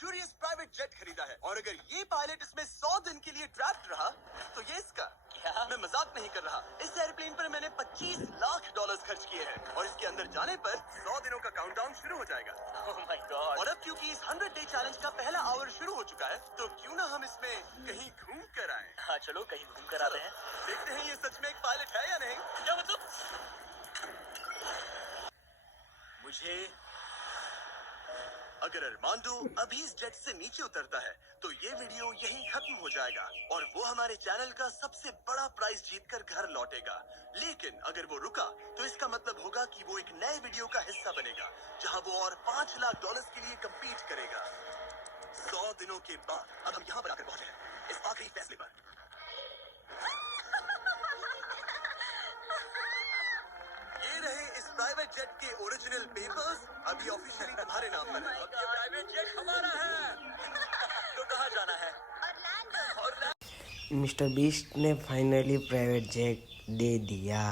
Luxurious private jet खरीदा है और अगर ये पायलट इसमें 100 दिन के लिए ट्रैप्ड रहा तो ये इसका। क्या? मैं मजाक नहीं कर रहा। इस एयरप्लेन पर मैंने $25 लाख खर्च किए हैं और इसके अंदर जाने पर 100 दिनों का काउंटडाउन शुरू हो जाएगा। Oh my God! और अब क्योंकि इस 100 डे चैलेंज का पहला आवर शुरू हो चुका है तो क्यों ना हम इसमें कहीं घूम कर आए। हाँ चलो कहीं घूम कर आते हैं। देखते हैं ये सच में एक पायलट है या नहीं। क्या मतलब? मुझे अगर अरमांडो अभी इस जेट से नीचे उतरता है तो ये वीडियो यहीं खत्म हो जाएगा और वो हमारे चैनल का सबसे बड़ा प्राइज जीतकर घर लौटेगा। लेकिन अगर वो रुका तो इसका मतलब होगा कि वो एक नए वीडियो का हिस्सा बनेगा जहां वो और $5 लाख के लिए कम्पीट करेगा। 100 दिनों के बाद अब हम यहाँ पर आकर पहुंचे हैं इस आखिरी फैसले पर। ये रहे इस प्राइवेट जेट के ओरिजिनल पेपर्स। अभी ऑफिशियली तुम्हारे नाम पर है। अब ये प्राइवेट जेट हमारा है। तो कहाँ जाना है? मिस्टर बीस्ट ने फाइनली प्राइवेट जेट दे दिया।